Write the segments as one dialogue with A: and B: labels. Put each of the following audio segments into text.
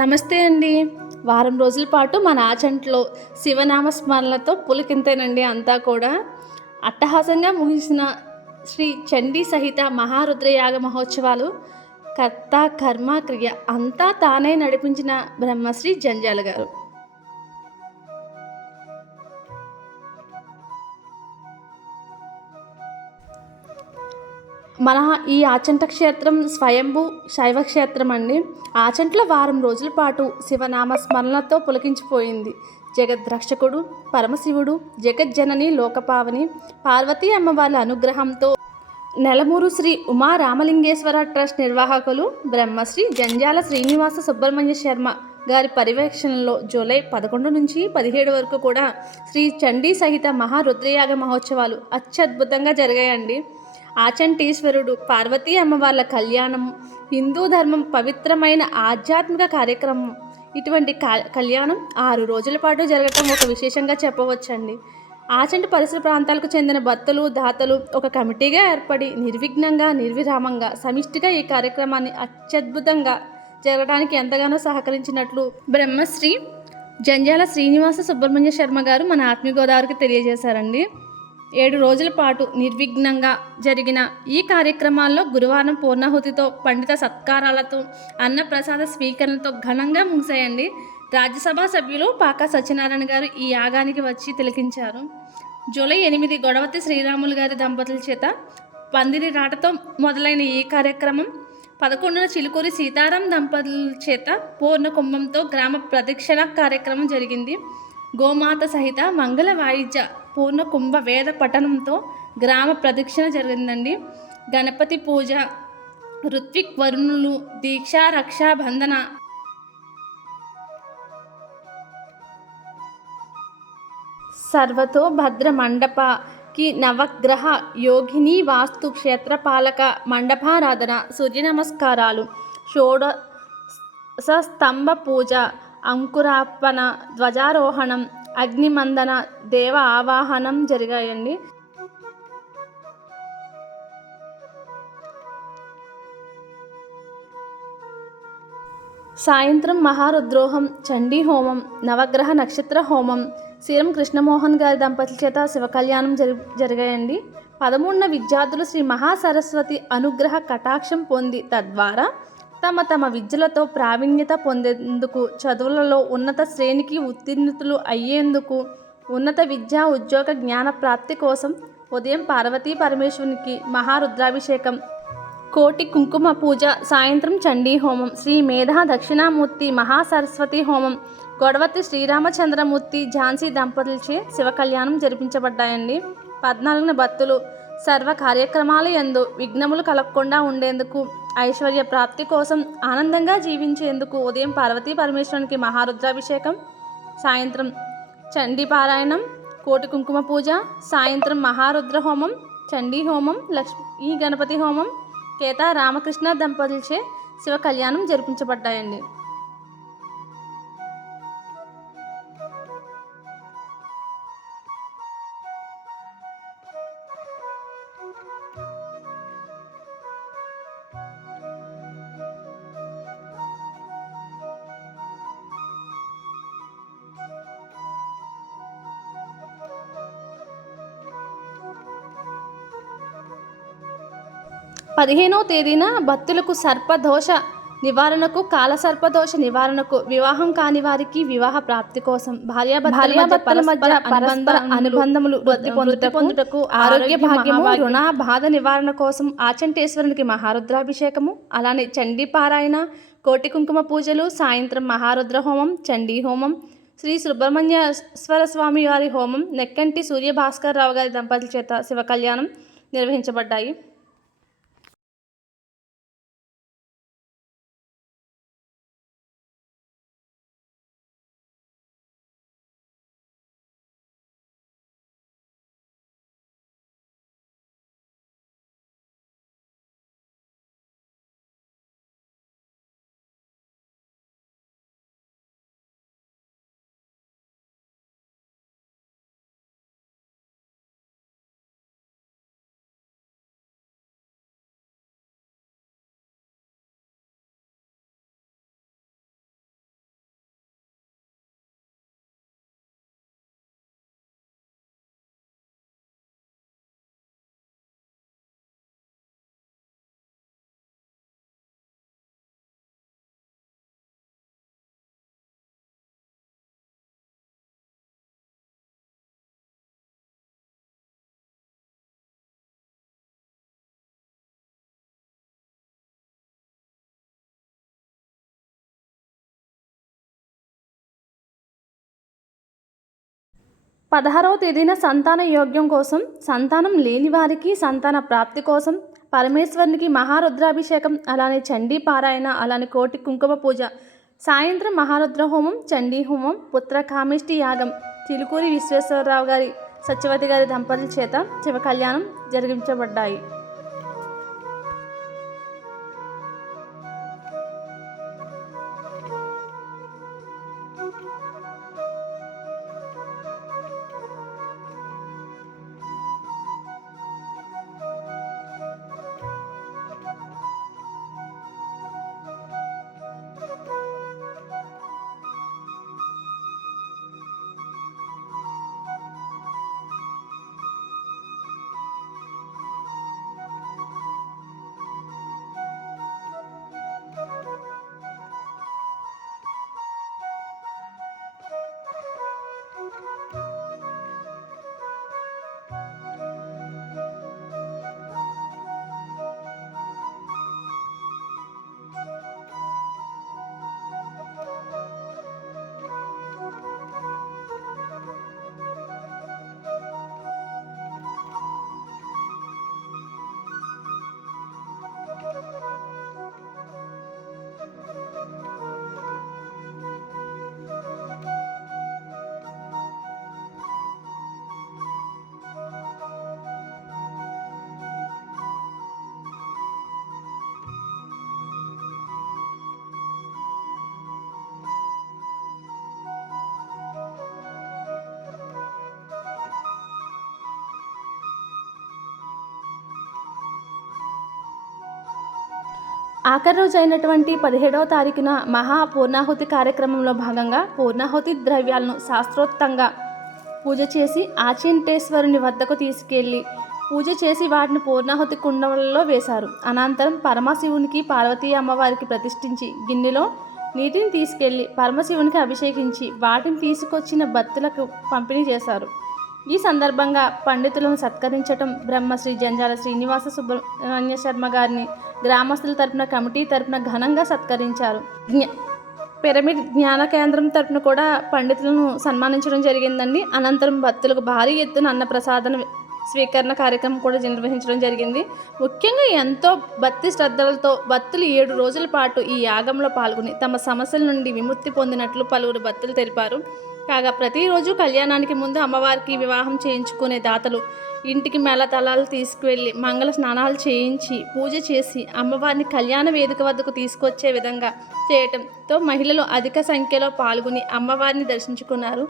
A: నమస్తే అండి. వారం రోజుల పాటు మన ఆచంట్లో శివనామ స్మరణలతో పులికింతేనండి అంతా కూడా. అట్టహాసంగా ముగిసిన శ్రీ చండీ సహిత మహారుద్రయాగ మహోత్సవాలు కర్త కర్మ క్రియ అంతా తానే నడిపించిన బ్రహ్మశ్రీ జంజాల గారు. మన ఈ ఆచంట క్షేత్రం స్వయంభూ శైవ క్షేత్రం అండి. ఆచంట్ల వారం రోజుల పాటు శివనామ స్మరణలతో పులకించిపోయింది. జగద్రక్షకుడు పరమశివుడు జగజ్జనని లోకపావని పార్వతీ అమ్మవార్ల అనుగ్రహంతో నెలమూరు శ్రీ ఉమా రామలింగేశ్వర ట్రస్ట్ నిర్వాహకులు బ్రహ్మశ్రీ జంజాల శ్రీనివాస సుబ్రహ్మణ్య శర్మ గారి పర్యవేక్షణలో జూలై పదకొండు నుంచి పదిహేడు వరకు కూడా శ్రీ చండీ సహిత మహారుద్రయాగ మహోత్సవాలు అత్యద్భుతంగా జరిగాయండి. ఆచంటీశ్వరుడు పార్వతీ అమ్మవార్ల కళ్యాణం హిందూ ధర్మం పవిత్రమైన ఆధ్యాత్మిక కార్యక్రమం ఇటువంటి కళ్యాణం ఆరు రోజుల పాటు జరగటం ఒక విశేషంగా చెప్పవచ్చండి. ఆచంటి పరిసర ప్రాంతాలకు చెందిన భక్తులు దాతలు ఒక కమిటీగా ఏర్పడి నిర్విఘ్నంగా నిర్విరామంగా సమిష్టిగా ఈ కార్యక్రమాన్ని అత్యద్భుతంగా జరగడానికి ఎంతగానో సహకరించినట్లు బ్రహ్మశ్రీ జంజాల శ్రీనివాస సుబ్రహ్మణ్య శర్మ గారు మన ఆత్మీయ గోదావరికి తెలియజేశారండి. ఏడు రోజుల పాటు నిర్విఘ్నంగా జరిగిన ఈ కార్యక్రమాల్లో గురువారం పూర్ణాహుతితో పండిత సత్కారాలతో అన్నప్రసాద స్వీకరణతో ఘనంగా ముగిశాయండి. రాజ్యసభ సభ్యులు పాకా సత్యనారాయణ గారు ఈ యాగానికి వచ్చి తిలకించారు. జూలై ఎనిమిది గొడవతి శ్రీరాములు గారి దంపతుల చేత పందిరి రాటతో మొదలైన ఈ కార్యక్రమం పదకొండున చిలుకూరి సీతారాం దంపతుల చేత పూర్ణ కుంభంతో గ్రామ ప్రదక్షిణ కార్యక్రమం జరిగింది. గోమాత సహిత మంగళ వాయిద్య పూర్ణ కుంభ వేద పఠనంతో గ్రామ ప్రదక్షిణ జరిగిందండి. గణపతి పూజ ఋత్విక్ వరుణులు దీక్ష రక్షా బంధన సర్వతో భద్ర మండప ఈ నవగ్రహ యోగిని వాస్తు క్షేత్రపాలక మండపారాధన సూర్య నమస్కారాలు షోడ స్తంభ పూజ అంకురార్పణ ధ్వజారోహణం అగ్నిమందన దేవ ఆవాహనం జరిగాయండి. సాయంత్రం మహారుద్రోహం చండీ హోమం నవగ్రహ నక్షత్ర హోమం శ్రీరం కృష్ణమోహన్ గారి దంపతుల చేత శివ కళ్యాణం జరి జరిగాయండి. పదమూడున విద్యార్థులు శ్రీ మహాసరస్వతి అనుగ్రహ కటాక్షం పొంది తద్వారా తమ తమ విద్యలతో ప్రావీణ్యత పొందేందుకు చదువులలో ఉన్నత శ్రేణికి ఉత్తీర్ణుతులు అయ్యేందుకు ఉన్నత విద్యా ఉద్యోగ జ్ఞాన ప్రాప్తి కోసం ఉదయం పార్వతీ పరమేశ్వరునికి మహారుద్రాభిషేకం కోటి కుంకుమ పూజ సాయంత్రం చండీ హోమం శ్రీ మేధా దక్షిణామూర్తి మహాసరస్వతి హోమం గొడవతి శ్రీరామచంద్రమూర్తి ఝాన్సీ దంపతులచే శివ కళ్యాణం జరిపించబడ్డాయండి. పద్నాలుగున భక్తులు సర్వ కార్యక్రమాల ఎందు విఘ్నములు కలగకుండా ఉండేందుకు ఐశ్వర్య ప్రాప్తి కోసం ఆనందంగా జీవించేందుకు ఉదయం పార్వతీ పరమేశ్వరునికి మహారుద్రాభిషేకం సాయంత్రం చండీ పారాయణం కోటి కుంకుమ పూజ సాయంత్రం మహారుద్ర హోమం చండీ హోమం లక్ష్మీ గణపతి హోమం కేతా రామకృష్ణ దంపతులచే శివ కళ్యాణం జరిపించబడ్డాయండి. పదిహేనో తేదీన భక్తులకు సర్పదోష నివారణకు కాల సర్పదోష నివారణకు వివాహం కాని వారికి వివాహ ప్రాప్తి కోసం భార్యాభర్తల మధ్య పరస్పర అనుబంధములు వృద్ధి పొందుట పొందుటకు ఆరోగ్య భాగ్యము రుణ బాధ నివారణ కోసం ఆచంటేశ్వరునికి మహారుద్రాభిషేకము అలానే చండీ పారాయణ కోటి కుంకుమ పూజలు సాయంత్రం మహారుద్ర హోమం చండీ హోమం శ్రీ సుబ్రహ్మణ్యేశ్వర స్వామి వారి హోమం నెక్కంటి సూర్య భాస్కర్ రావు గారి దంపతుల చేత శివ కళ్యాణం నిర్వహించబడ్డాయి. పదహారవ తేదీన సంతాన యోగ్యం కోసం సంతానం లేని వారికి సంతాన ప్రాప్తి కోసం పరమేశ్వరునికి మహారుద్రాభిషేకం అలానే చండీ పారాయణ అలానే కోటి కుంకుమ పూజ సాయంత్రం మహారుద్ర హోమం చండీ హోమం పుత్ర కామిష్టి యాగం చిలుకూరి విశ్వేశ్వరరావు గారి సత్యవతి గారి దంపతుల చేత శివ కళ్యాణం జరిగించబడ్డాయి. ఆఖరి రోజు అయినటువంటి పదిహేడవ తారీఖున మహా పూర్ణాహుతి కార్యక్రమంలో భాగంగా పూర్ణాహుతి ద్రవ్యాలను శాస్త్రోక్తంగా పూజ చేసి ఆచింటేశ్వరుని వద్దకు తీసుకెళ్ళి పూజ చేసి వాటిని పూర్ణాహుతి కుండలలో వేశారు. అనంతరం పరమశివునికి పార్వతీ అమ్మవారికి ప్రతిష్ఠించి గిన్నెలో నీటిని తీసుకెళ్ళి పరమశివునికి అభిషేకించి వాటిని తీసుకొచ్చిన భక్తులకు పంపిణీ చేశారు. ఈ సందర్భంగా పండితులను సత్కరించటం బ్రహ్మశ్రీ జంజాల శ్రీనివాస సుబ్రహ్మణ్య శర్మ గారిని గ్రామస్తుల తరపున కమిటీ తరపున ఘనంగా సత్కరించారు. పిరమిడ్ జ్ఞాన కేంద్రం తరపున కూడా పండితులను సన్మానించడం జరిగిందండి. అనంతరం భక్తులకు భారీ ఎత్తున అన్నప్రసాదన స్వీకరణ కార్యక్రమం కూడా నిర్వహించడం జరిగింది. ముఖ్యంగా ఎంతో భక్తి శ్రద్ధలతో భక్తులు ఏడు రోజుల పాటు ఈ యాగంలో పాల్గొని తమ సమస్యల నుండి విముక్తి పొందినట్లు పలువురు భక్తులు తెలిపారు. కాగా ప్రతిరోజు కళ్యాణానికి ముందు అమ్మవారికి వివాహం చేయించుకునే దాతలు ఇంటికి మేళతాళాలు తీసుకువెళ్ళి మంగళ స్నానాలు చేయించి పూజ చేసి అమ్మవారిని కళ్యాణ వేదిక వద్దకు తీసుకొచ్చే విధంగా చేయటంతో మహిళలు అధిక సంఖ్యలో పాల్గొని అమ్మవారిని దర్శించుకున్నారు.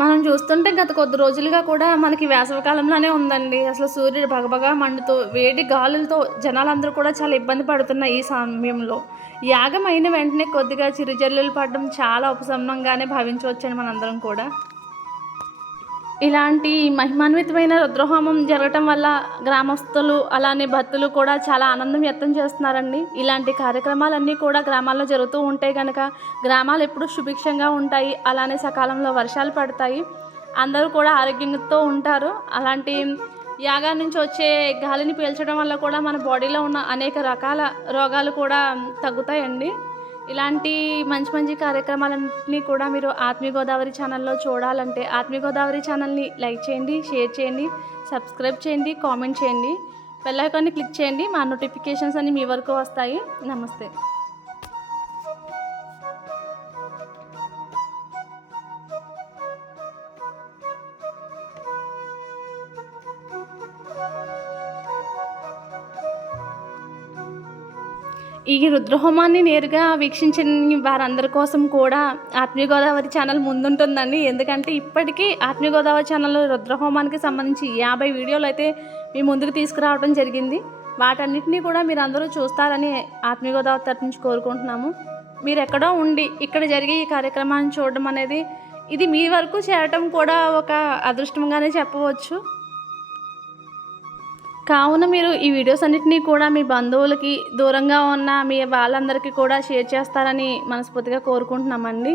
A: మనం చూస్తుంటే గత కొద్ది రోజులుగా కూడా మనకి వేసవికాలంలోనే ఉందండి. అసలు సూర్యుడు బగబగా మండుతూ వేడి గాలులతో జనాలందరూ కూడా చాలా ఇబ్బంది పడుతున్న ఈ సమయంలో. యాగం అయిన వెంటనే కొద్దిగా చిరుజల్లులు పడడం చాలా ఉపశమనంగానే భావించవచ్చండి మనందరం కూడా. ఇలాంటి మహిమాన్వితమైన రుద్రహోమం జరగటం వల్ల గ్రామస్తులు అలానే భక్తులు కూడా చాలా ఆనందం వ్యక్తం చేస్తున్నారండి. ఇలాంటి కార్యక్రమాలన్నీ కూడా గ్రామాల్లో జరుగుతూ ఉంటే కనుక గ్రామాలు ఎప్పుడూ సుభిక్షంగా ఉంటాయి. అలానే సకాలంలో వర్షాలు పడతాయి. అందరూ కూడా ఆరోగ్యంతో ఉంటారు. అలాంటి యాగా నుంచి వచ్చే గాలిని పీల్చడం వల్ల కూడా మన బాడీలో ఉన్న అనేక రకాల రోగాలు కూడా తగ్గుతాయండి. ఇలాంటి మంచి మంచి కార్యక్రమాలన్నీ కూడా మీరు ఆత్మీయ గోదావరి ఛానల్లో చూడాలంటే ఆత్మీయ గోదావరి ఛానల్ని లైక్ చేయండి షేర్ చేయండి సబ్స్క్రైబ్ చేయండి కామెంట్ చేయండి బెల్ ఐకాన్ని క్లిక్ చేయండి మా నోటిఫికేషన్స్ అన్ని మీ వరకు వస్తాయి. నమస్తే. ఈ రుద్రహోమాన్ని నేరుగా వీక్షించిన వారందరి కోసం కూడా ఆత్మీయ గోదావరి ఛానల్ ముందుంటుందండి. ఎందుకంటే ఇప్పటికీ ఆత్మీయ గోదావరి ఛానల్లో రుద్రహోమానికి సంబంధించి యాభై వీడియోలు అయితే మీ ముందుకు తీసుకురావడం జరిగింది. వాటన్నిటినీ కూడా మీరు అందరూ చూస్తారని ఆత్మీయ గోదావరి తరపు నుంచి కోరుకుంటున్నాము. మీరు ఎక్కడో ఉండి ఇక్కడ జరిగే ఈ కార్యక్రమాన్ని చూడడం అనేది ఇది మీ వరకు చేరటం కూడా ఒక అదృష్టంగానే చెప్పవచ్చు. కావున మీరు ఈ వీడియోస్ అన్నిటినీ కూడా మీ బంధువులకి దూరంగా ఉన్న మీ వాళ్ళందరికీ కూడా షేర్ చేస్తారని మనస్ఫూర్తిగా కోరుకుంటున్నామండి.